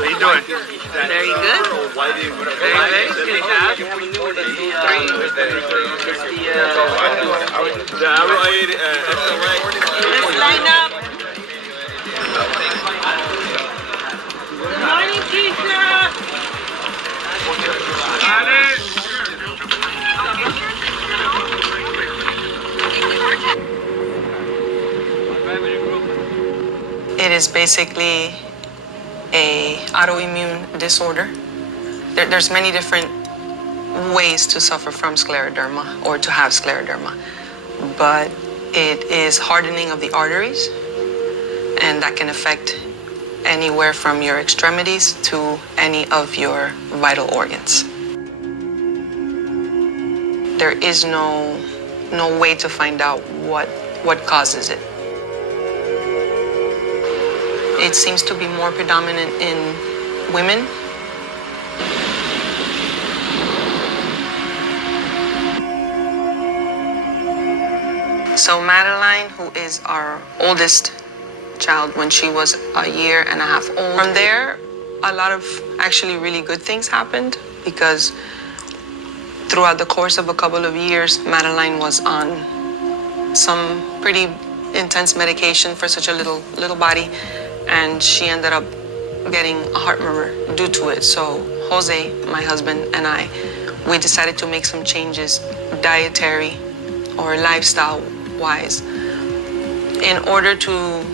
How you doing? Very good. Very good. Let's line up. Good morning, teacher. It is basically a autoimmune disorder. There's many different ways to suffer from scleroderma or to have scleroderma, but it is hardening of the arteries, and that can affect anywhere from your extremities to any of your vital organs. There is no way to find out what causes it. It seems to be more predominant in women. So Madeline, who is our oldest child when she was a year and a half old, from there, a lot of actually really good things happened, because throughout the course of a couple of years, Madeline was on some pretty intense medication for such a little body, and she ended up getting a heart murmur due to it. So Jose, my husband, and I, we decided to make some changes, dietary or lifestyle-wise, in order to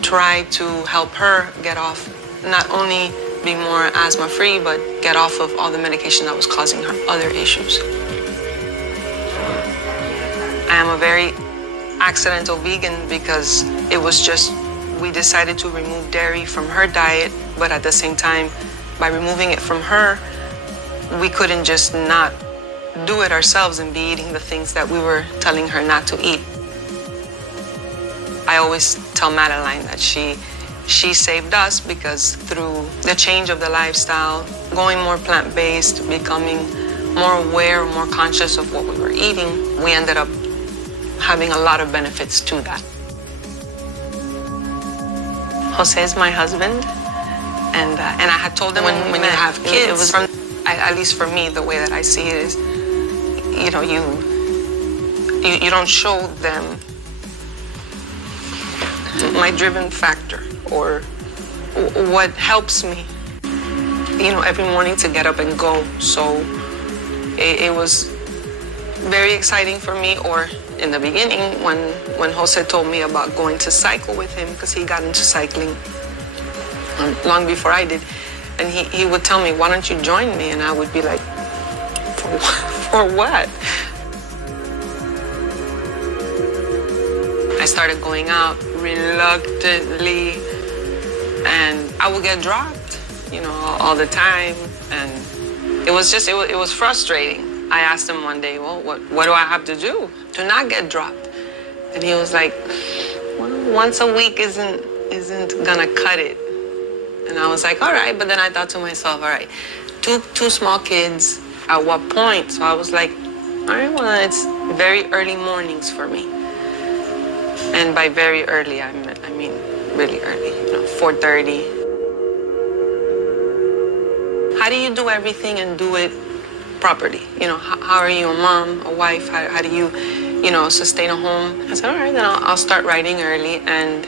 try to help her get off, not only be more asthma-free, but get off of all the medication that was causing her other issues. I am a very accidental vegan because it was just, we decided to remove dairy from her diet, but at the same time, by removing it from her, we couldn't just not do it ourselves and be eating the things that we were telling her not to eat. I always tell Madeline that she saved us, because through the change of the lifestyle, going more plant-based, becoming more aware, more conscious of what we were eating, we ended up having a lot of benefits to that. Jose is my husband, and I had told him when you have kids, it was from, at least for me, the way that I see it is, you know, you don't show them my driven factor or what helps me, you know, every morning to get up and go. So it was very exciting for me, or in the beginning when Jose told me about going to cycle with him, because he got into cycling long before I did, and he would tell me, why don't you join me? And I would be like, for what? I started going out reluctantly, and I would get dropped, you know, all the time, and it was frustrating. I asked him one day, well, what do I have to do to not get dropped? And he was like, well, once a week isn't gonna cut it. And I was like, all right, but then I thought to myself, all right, two small kids, at what point? So I was like, all right, well, it's very early mornings for me. And by very early, I mean really early, you know, 4:30. How do you do everything and do it properly? You know, how are you a mom, a wife? How do you, you know, sustain a home? I said, all right, then I'll start riding early. And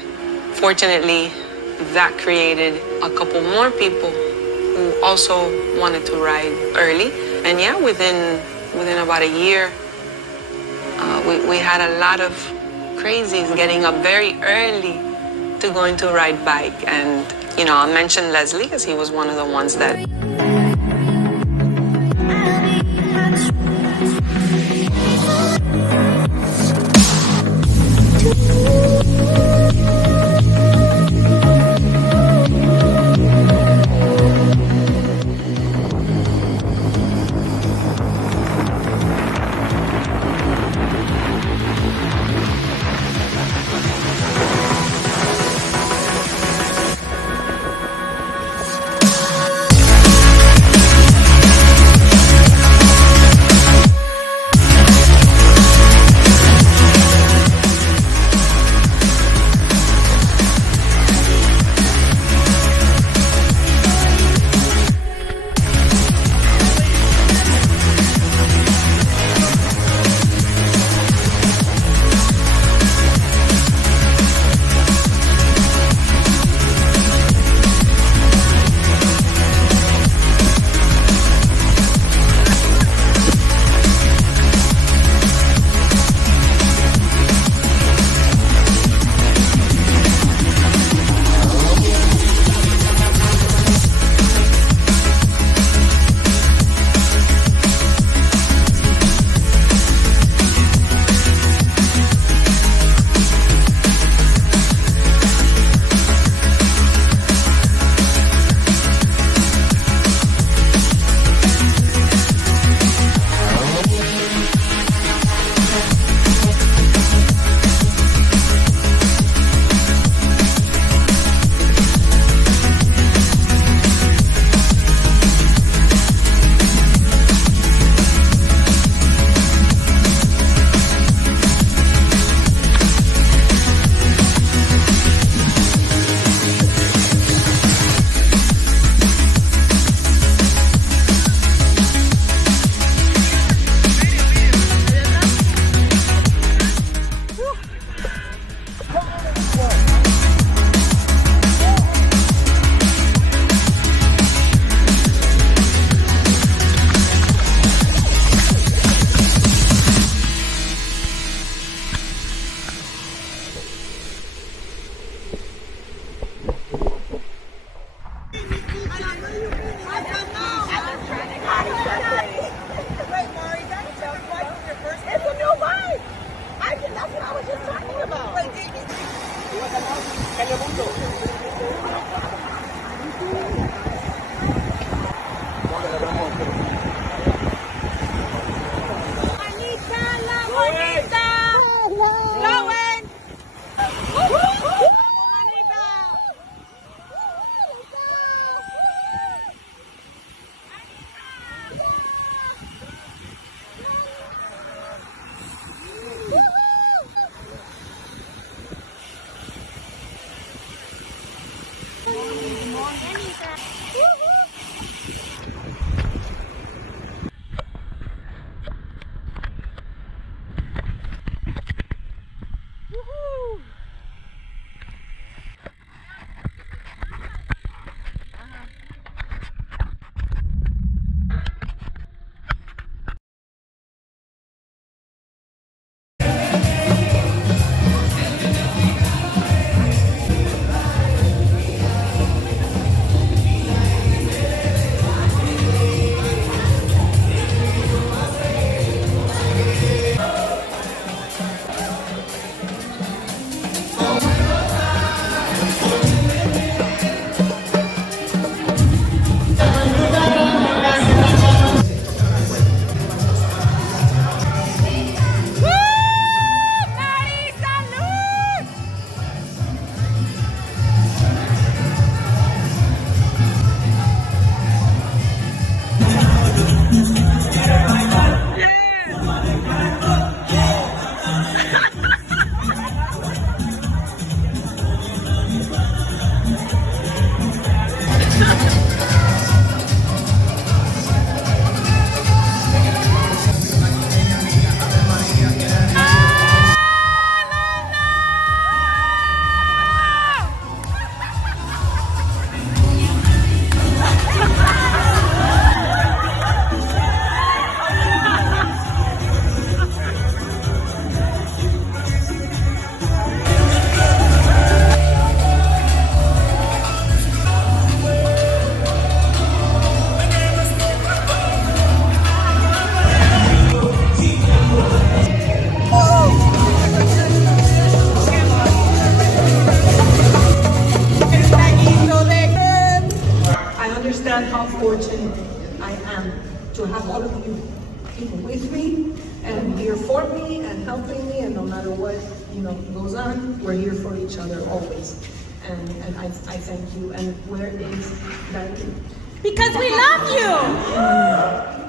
fortunately, that created a couple more people who also wanted to ride early. And yeah, within about a year, we had a lot of crazies getting up very early to going to ride bike. And, you know, I'll mention Leslie, because he was one of the ones that helping me, and no matter what, goes on, we're here for each other always. And I thank you. And where is Bandin? Because we love you.